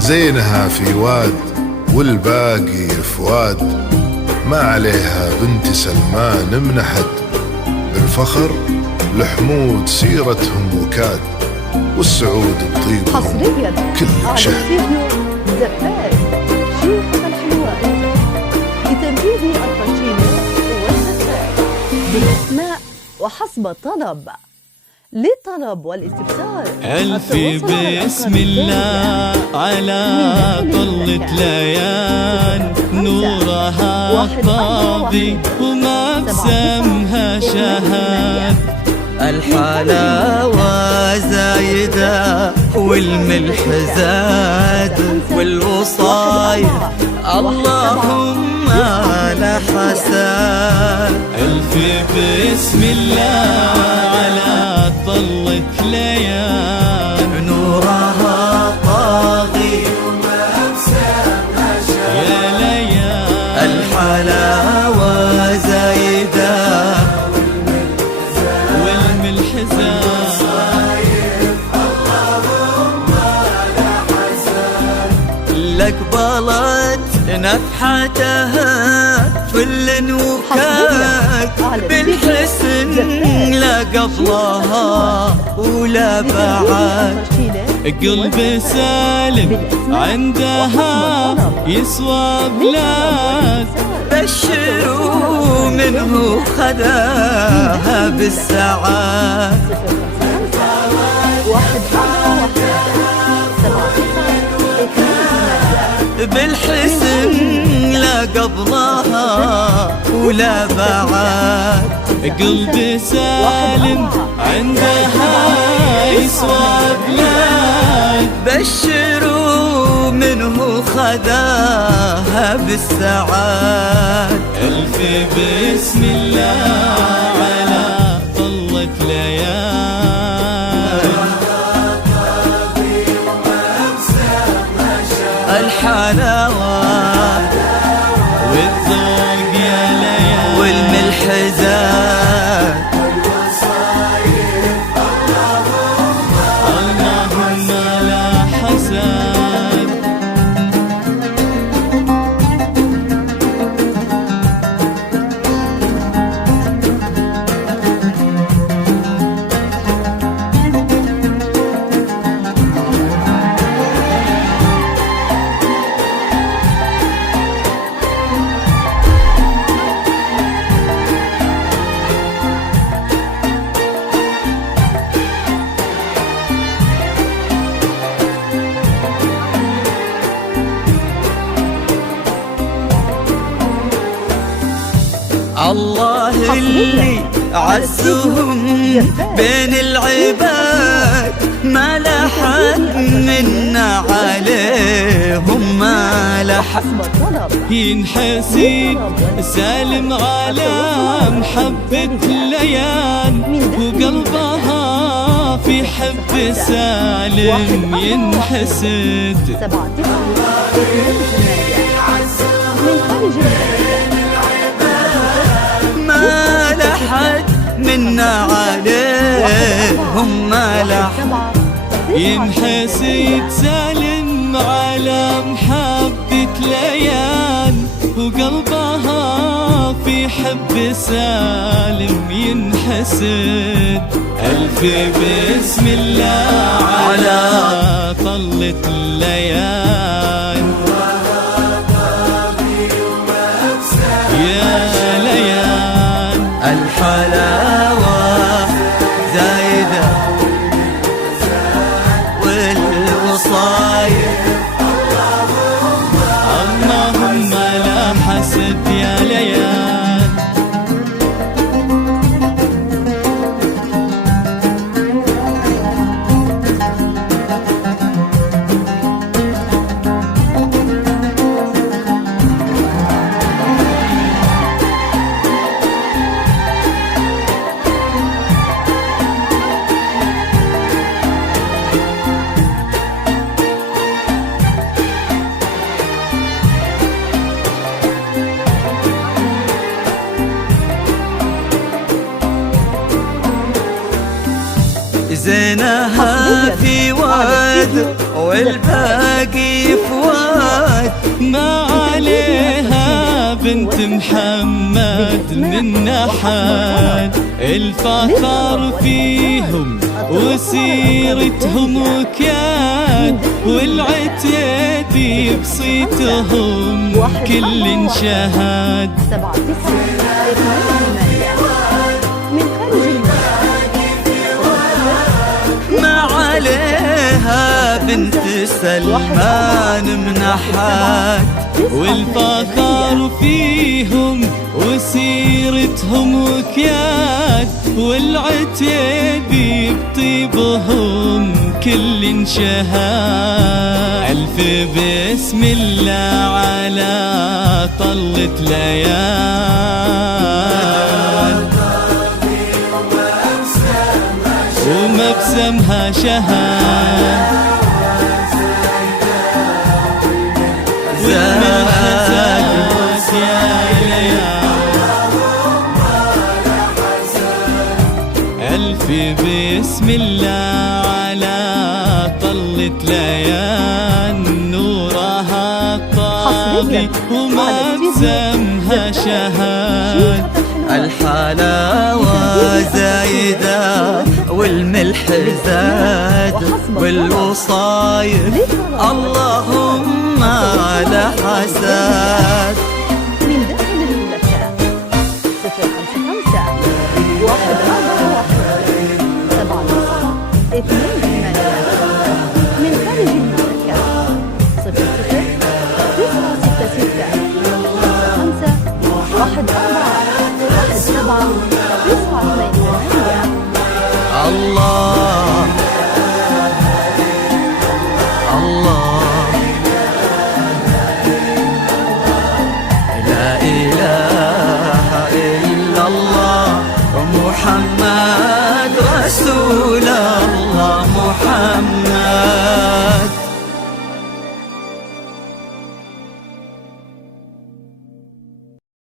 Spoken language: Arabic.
زينها في واد والباقي فؤاد، ما عليها بنت سلمان منحد، بالفخر لحمود سيرتهم وكاد، والسعود بطيبهم حصريا كل على شهد. استديو زفاف شيخ الحلوان لتنفيذ الباتشينو والزفاف بالاسماء وحسب الطلب. للطلب والاستفسار ألف بسم الله على طلة ليان، نورها طاغي وما بسمها شهاد. الحلاوة زايدة والملح زاد والوصايا اللهم لا حساد. ألف بسم الله على طلة ليان، نورها طاغي وما بسمها شهاد. يا ليان الحلاوة زايدة والملح زاد، لك بلت نفحتها فل وكاد، بالحسن لا قبلها ولا بعد. قلب سالم عندها يسوى بلاد، بشروا منه خذاها بالسعاد. بالحسن لا قبلها ولا بعد. قلب سالم عندها يسوى بلاد، بشروا منه خذاها بالسعاد. ألف بسم الله على طلة ليان، الحلاوة والذوق يا ليان، والملح زاد. اللهم لا حساد. الله اللي عزهم بين العباد، ما لحد منا عليهم ما لحد. ينحسد سالم على محبة ليان، وقلبها في حب سالم ينحسد. ما لحد منا عليهم ما لحد. ينحسد سالم على محبة ليان، وقلبها في حب سالم ينحسد. ألف بسم الله على طلة ليان، يا ليان الحلاوة زايدة والوصايا اللهم لا حسد يا ليان. زينها في واد والباقي في واد، ما عليها بنت محمد من نحد، الفخر فيهم وسيرتهم وكياد، والعتيبي بصيتهم كل شهد. 7 9 من خارج ما عليها بنت سلمان من أحد، والفخر فيهم وسيرتهم وكياد، والعتيبي بطيبهم كل شهاد. ألف بسم الله على طلة ليال، ومبسمها شهاد، والمرحزات يا ليال. ألف بسم الله على طلة ليال، نورها طاغي ومبسمها شهاد. الحلاوة زايدة والملح زاد والوصايف اللهم لا حساد. من داخل المملكة 055 141 7 9 2 8. من خارج المملكة 00 966 5 1 4 1 7